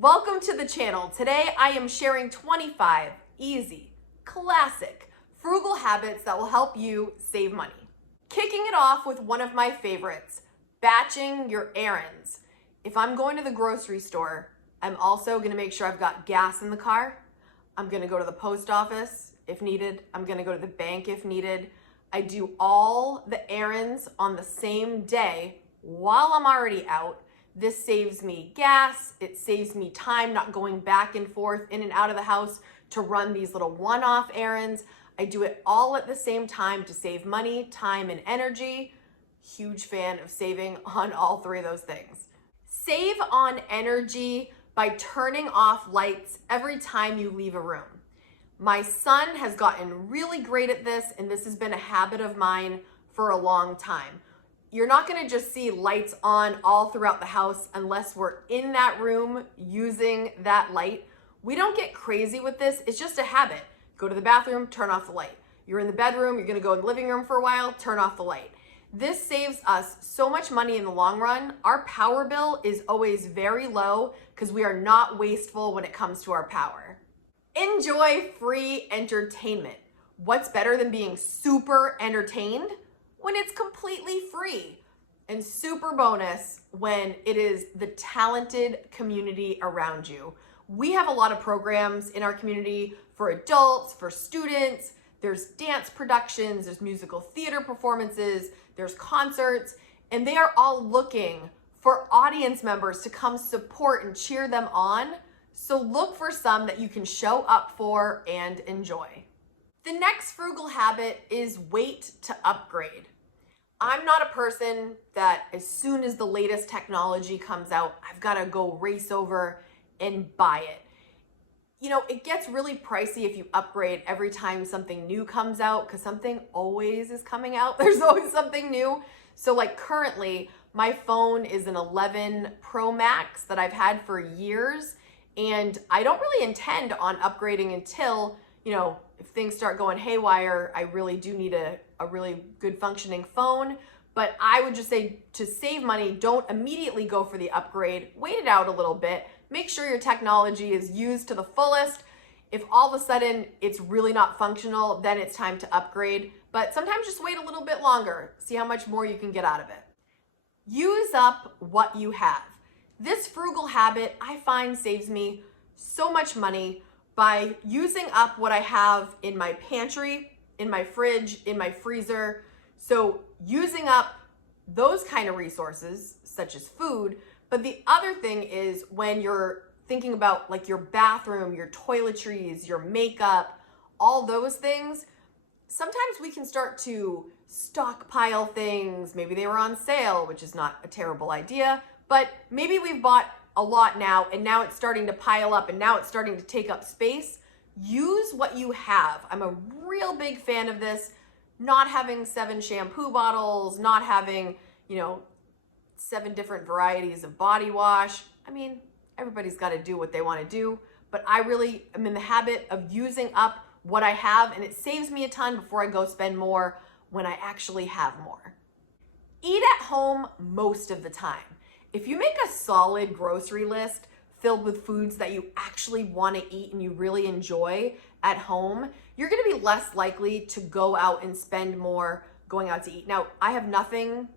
Welcome to the channel. Today I am sharing 25 easy, classic, frugal habits that will help you save money. Kicking it off with one of my favorites, batching your errands. If I'm going to the grocery store, I'm also gonna make sure I've got gas in the car. I'm gonna go to the post office if needed. I'm gonna go to the bank if needed. I do all the errands on the same day while I'm already out. This saves me gas, it saves me time not going back and forth in and out of the house to run these little one-off errands. I do it all at the same time to save money, time, and energy. Huge fan of saving on all three of those things. Save on energy by turning off lights every time you leave a room. My son has gotten really great at this, and this has been a habit of mine for a long time. You're not gonna just see lights on all throughout the house unless we're in that room using that light. We don't get crazy with this, it's just a habit. Go to the bathroom, turn off the light. You're in the bedroom, you're gonna go in the living room for a while, turn off the light. This saves us so much money in the long run. Our power bill is always very low because we are not wasteful when it comes to our power. Enjoy free entertainment. What's better than being super entertained? When it's completely free, and super bonus when it is the talented community around you. We have a lot of programs in our community for adults, for students. There's dance productions, there's musical theater performances, there's concerts, and they are all looking for audience members to come support and cheer them on. So look for some that you can show up for and enjoy. The next frugal habit is wait to upgrade. I'm not a person that as soon as the latest technology comes out, I've got to go race over and buy it. You know, it gets really pricey if you upgrade every time something new comes out because something always is coming out. There's always something new. So like currently, my phone is an 11 Pro Max that I've had for years, and I don't really intend on upgrading until, you know, if things start going haywire, I really do need a really good functioning phone. But I would just say to save money, don't immediately go for the upgrade. Wait it out a little bit. Make sure your technology is used to the fullest. If all of a sudden it's really not functional, then it's time to upgrade. But sometimes just wait a little bit longer. See how much more you can get out of it. Use up what you have. This frugal habit, I find, saves me so much money by using up what I have in my pantry, in my fridge, in my freezer. So using up those kind of resources, such as food. But the other thing is when you're thinking about like your bathroom, your toiletries, your makeup, all those things, sometimes we can start to stockpile things. Maybe they were on sale, which is not a terrible idea, but maybe we've bought a lot now and now it's starting to pile up and now it's starting to take up space. Use what you have. I'm a real big fan of this. Not having 7 shampoo bottles, not having, 7 different varieties of body wash. I mean, everybody's got to do what they want to do, but I really am in the habit of using up what I have, and it saves me a ton before I go spend more when I actually have more. Eat at home most of the time. If you make a solid grocery list filled with foods that you actually want to eat and you really enjoy at home, you're going to be less likely to go out and spend more going out to eat. Now, I have nothing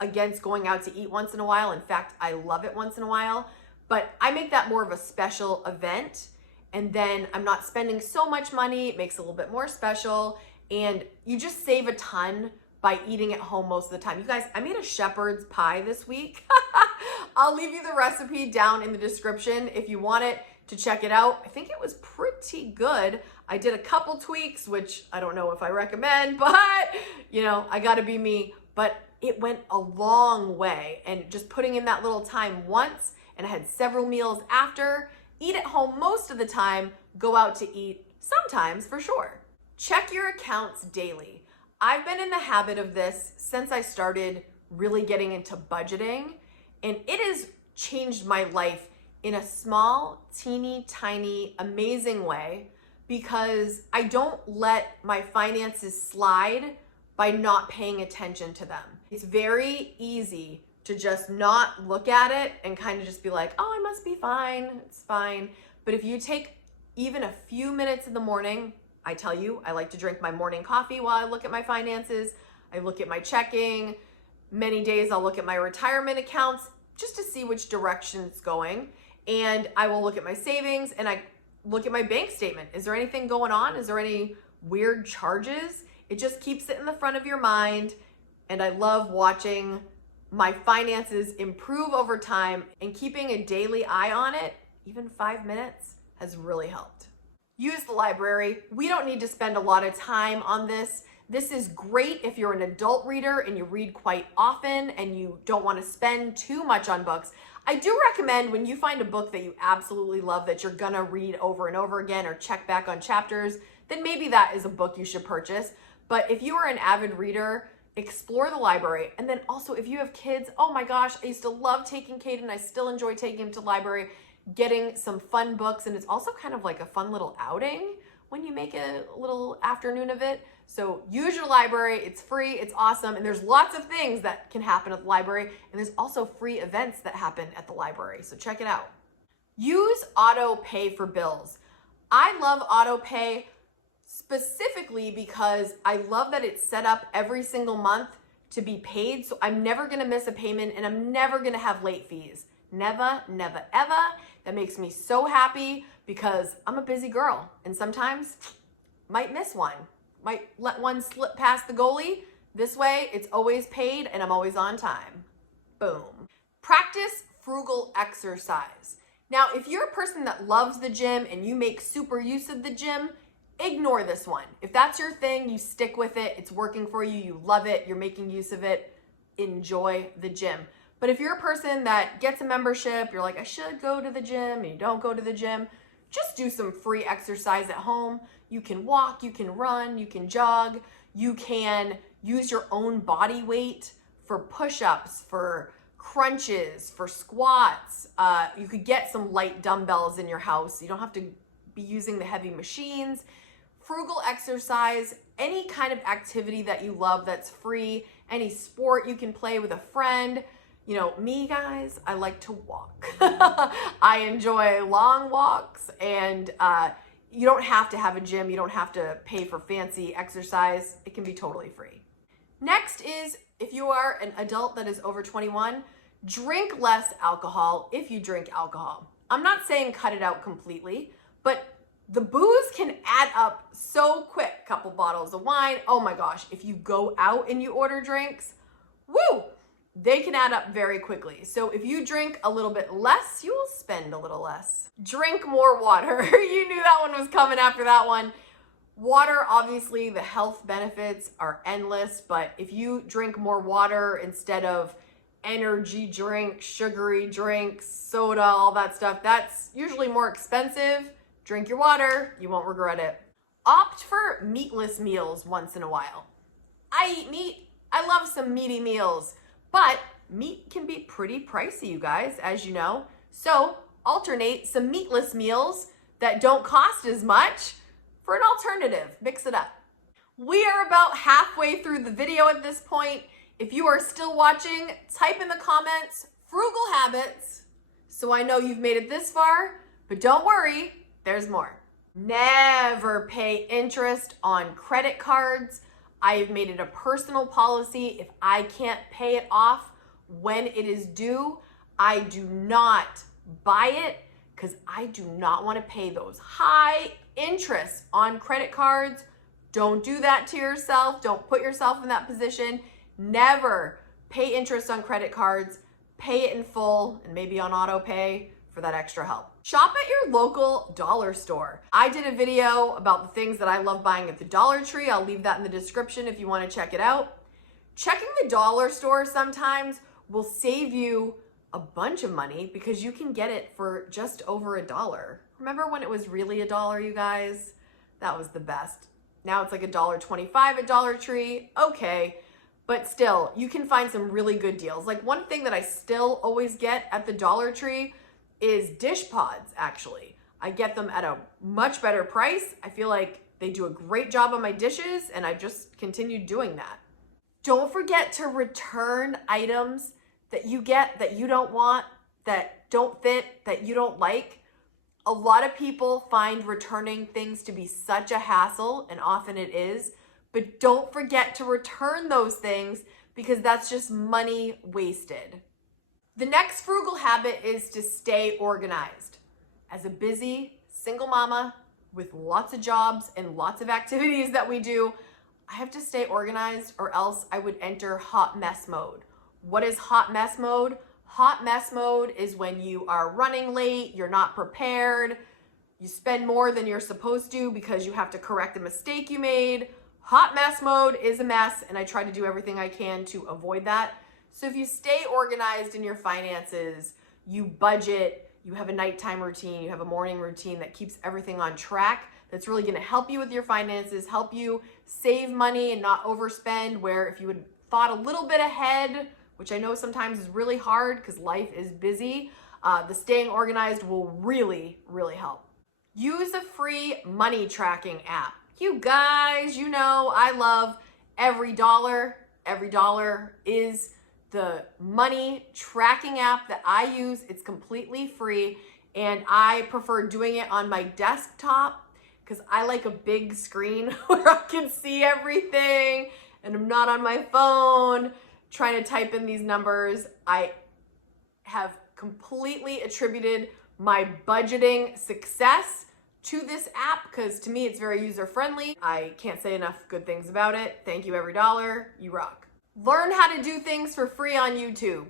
against going out to eat once in a while. In fact, I love it once in a while, but I make that more of a special event, and then I'm not spending so much money. It makes it a little bit more special, and you just save a ton by eating at home most of the time. You guys, I made a shepherd's pie this week. I'll leave you the recipe down in the description if you want it to check it out. I think it was pretty good. I did a couple tweaks, which I don't know if I recommend, but I gotta be me. But it went a long way, and just putting in that little time once, and I had several meals after. Eat at home most of the time, go out to eat sometimes for sure. Check your accounts daily. I've been in the habit of this since I started really getting into budgeting, and it has changed my life in a small, teeny, tiny, amazing way because I don't let my finances slide by not paying attention to them. It's very easy to just not look at it and kind of just be like, oh, I must be fine, it's fine. But if you take even a few minutes in the morning, I tell you, I like to drink my morning coffee while I look at my finances. I look at my checking. Many days I'll look at my retirement accounts just to see which direction it's going. And I will look at my savings and I look at my bank statement. Is there anything going on? Is there any weird charges? It just keeps it in the front of your mind. And I love watching my finances improve over time, and keeping a daily eye on it, even 5 minutes, has really helped. Use the library. We don't need to spend a lot of time on this. This is great if you're an adult reader and you read quite often and you don't want to spend too much on books. I do recommend when you find a book that you absolutely love that you're gonna read over and over again or check back on chapters, then maybe that is a book you should purchase. But if you are an avid reader, explore the library. And then also if you have kids, oh my gosh, I used to love taking Kaden. I still enjoy taking him to the library, getting some fun books. And it's also kind of like a fun little outing when you make a little afternoon of it. So use your library, it's free, it's awesome, and there's lots of things that can happen at the library, and there's also free events that happen at the library, so check it out. Use auto pay for bills. I love auto pay specifically because I love that it's set up every single month to be paid, so I'm never gonna miss a payment and I'm never gonna have late fees. Never, never, ever. That makes me so happy because I'm a busy girl and sometimes might miss one. Might let one slip past the goalie. This way, it's always paid and I'm always on time. Boom. Practice frugal exercise. Now, if you're a person that loves the gym and you make super use of the gym, ignore this one. If that's your thing, you stick with it, it's working for you, you love it, you're making use of it, enjoy the gym. But if you're a person that gets a membership, you're like, I should go to the gym, and you don't go to the gym, just do some free exercise at home. You can walk, you can run, you can jog, you can use your own body weight for push-ups, for crunches, for squats. You could get some light dumbbells in your house. You don't have to be using the heavy machines. Frugal exercise, any kind of activity that you love that's free, any sport you can play with a friend. You know, me guys, I like to walk. I enjoy long walks, and you don't have to have a gym. You don't have to pay for fancy exercise. It can be totally free. Next is, if you are an adult that is over 21, drink less alcohol if you drink alcohol. I'm not saying cut it out completely, but the booze can add up so quick. Couple bottles of wine, oh my gosh. If you go out and you order drinks, woo! They can add up very quickly. So if you drink a little bit less, you will spend a little less. Drink more water. You knew that one was coming after that one. Water, obviously, the health benefits are endless, but if you drink more water instead of energy drinks, sugary drinks, soda, all that stuff, that's usually more expensive. Drink your water, you won't regret it. Opt for meatless meals once in a while. I eat meat. I love some meaty meals. But meat can be pretty pricey, you guys, as you know. So alternate some meatless meals that don't cost as much for an alternative. Mix it up. We are about halfway through the video at this point. If you are still watching, type in the comments, frugal habits, so I know you've made it this far, but don't worry, there's more. Never pay interest on credit cards. I have made it a personal policy. If I can't pay it off when it is due, I do not buy it because I do not want to pay those high interest on credit cards. Don't do that to yourself. Don't put yourself in that position. Never pay interest on credit cards. Pay it in full and maybe on auto pay for that extra help. Shop at your local dollar store. I did a video about the things that I love buying at the Dollar Tree. I'll leave that in the description if you want to check it out. Checking the dollar store sometimes will save you a bunch of money because you can get it for just over $1. Remember when it was really $1, you guys? That was the best. Now it's like $1.25 at Dollar Tree. Okay, but still, you can find some really good deals. Like one thing that I still always get at the Dollar Tree is dish pods, actually. I get them at a much better price. I feel like they do a great job on my dishes, and I've just continued doing that. Don't forget to return items that you get that you don't want, that don't fit, that you don't like. A lot of people find returning things to be such a hassle, and often it is, but don't forget to return those things because that's just money wasted. The next frugal habit is to stay organized. As a busy single mama with lots of jobs and lots of activities that we do, I have to stay organized or else I would enter hot mess mode. What is hot mess mode? Hot mess mode is when you are running late, you're not prepared, you spend more than you're supposed to because you have to correct a mistake you made. Hot mess mode is a mess, and I try to do everything I can to avoid that. So if you stay organized in your finances, you budget, you have a nighttime routine, you have a morning routine that keeps everything on track, that's really gonna help you with your finances, help you save money and not overspend, where if you had thought a little bit ahead, which I know sometimes is really hard because life is busy, the staying organized will really, really help. Use a free money tracking app. You guys, you know I love Every Dollar. Every Dollar is the money tracking app that I use. It's completely free, and I prefer doing it on my desktop because I like a big screen where I can see everything and I'm not on my phone trying to type in these numbers. I have completely attributed my budgeting success to this app because to me it's very user-friendly. I can't say enough good things about it. Thank you, Every Dollar. You rock. Learn how to do things for free on YouTube.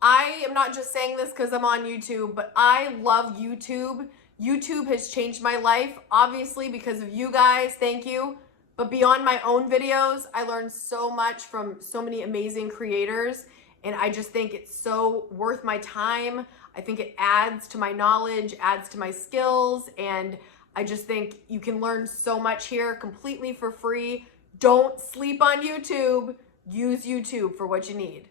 I am not just saying this because I'm on YouTube, but I love YouTube. YouTube has changed my life, obviously because of you guys, thank you. But beyond my own videos, I learned so much from so many amazing creators, and I just think it's so worth my time. I think it adds to my knowledge, adds to my skills, and I just think you can learn so much here completely for free. Don't sleep on YouTube. Use YouTube for what you need.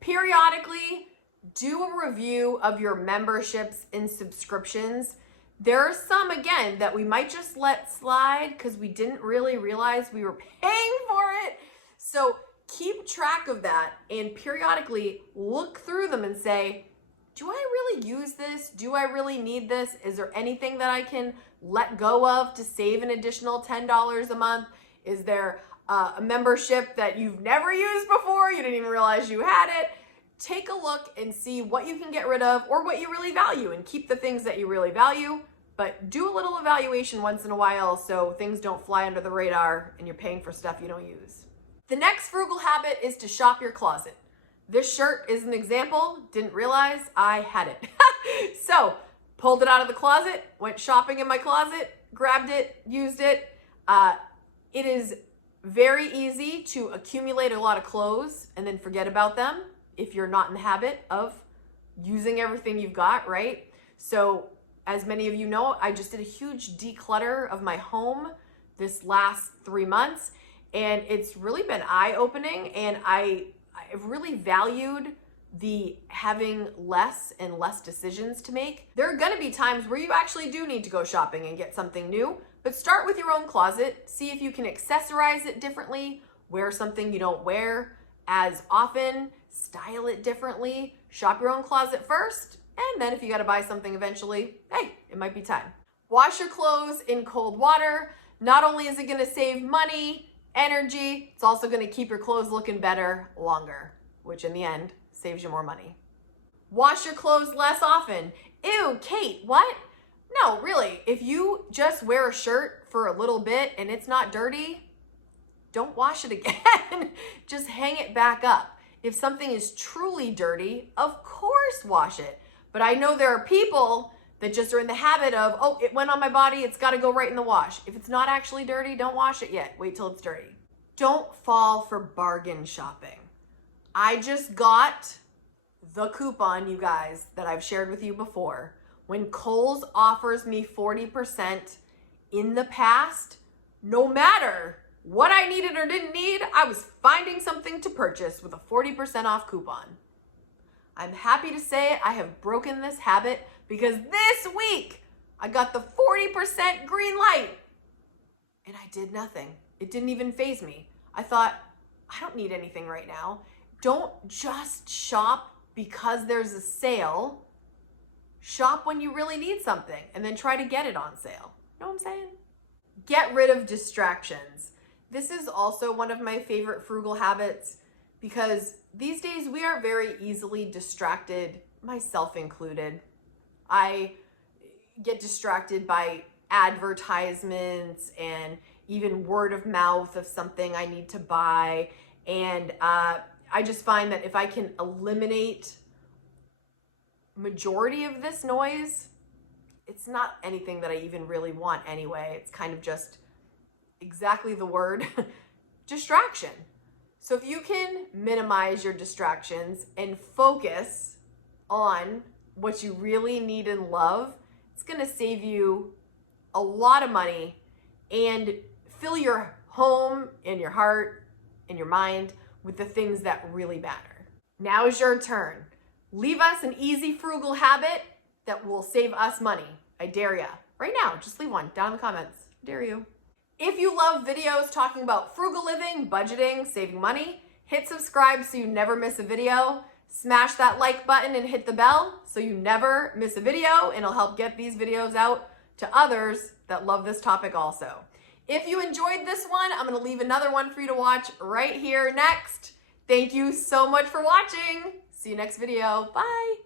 Periodically, do a review of your memberships and subscriptions. There are some, again, that we might just let slide because we didn't really realize we were paying for it. So keep track of that and periodically look through them and say, do I really use this? Do I really need this? Is there anything that I can let go of to save an additional $10 a month? Is there a membership that you've never used before, you didn't even realize you had it? Take a look and see what you can get rid of or what you really value, and keep the things that you really value, but do a little evaluation once in a while so things don't fly under the radar and you're paying for stuff you don't use. The next frugal habit is to shop your closet. This shirt is an example. Didn't realize I had it. So pulled it out of the closet, went shopping in my closet, grabbed it, used it. It is very easy to accumulate a lot of clothes and then forget about them if you're not in the habit of using everything you've got, right? So as many of you know, I just did a huge declutter of my home this last 3 months, and it's really been eye-opening, and I've really valued the having less and less decisions to make. There are gonna be times where you actually do need to go shopping and get something new, but start with your own closet, see if you can accessorize it differently, wear something you don't wear as often, style it differently, shop your own closet first, and then if you gotta buy something eventually, hey, it might be time. Wash your clothes in cold water. Not only is it gonna save money, energy, it's also gonna keep your clothes looking better longer, which in the end saves you more money. Wash your clothes less often. Ew, Kate, what? No, really, if you just wear a shirt for a little bit and it's not dirty, don't wash it again. Just hang it back up. If something is truly dirty, of course wash it. But I know there are people that just are in the habit of, oh, it went on my body, it's gotta go right in the wash. If it's not actually dirty, don't wash it yet. Wait till it's dirty. Don't fall for bargain shopping. I just got the coupon, you guys, that I've shared with you before. When Kohl's offers me 40% in the past, no matter what I needed or didn't need, I was finding something to purchase with a 40% off coupon. I'm happy to say I have broken this habit because this week I got the 40% green light and I did nothing. It didn't even faze me. I thought, I don't need anything right now. Don't just shop because there's a sale. Shop when you really need something and then try to get it on sale. Know what I'm saying? Get rid of distractions. This is also one of my favorite frugal habits because these days we are very easily distracted, myself included. I get distracted by advertisements and even word of mouth of something I need to buy. And I just find that if I can eliminate majority of this noise, it's not anything that I even really want anyway. It's kind of just exactly the word, distraction. So if you can minimize your distractions and focus on what you really need and love, it's gonna save you a lot of money and fill your home and your heart and your mind with the things that really matter. Now is your turn. Leave us an easy frugal habit that will save us money. I dare ya. Right now, just leave one down in the comments. I dare you. If you love videos talking about frugal living, budgeting, saving money, hit subscribe so you never miss a video. Smash that like button and hit the bell so you never miss a video, and it'll help get these videos out to others that love this topic also. If you enjoyed this one, I'm gonna leave another one for you to watch right here next. Thank you so much for watching. See you next video. Bye.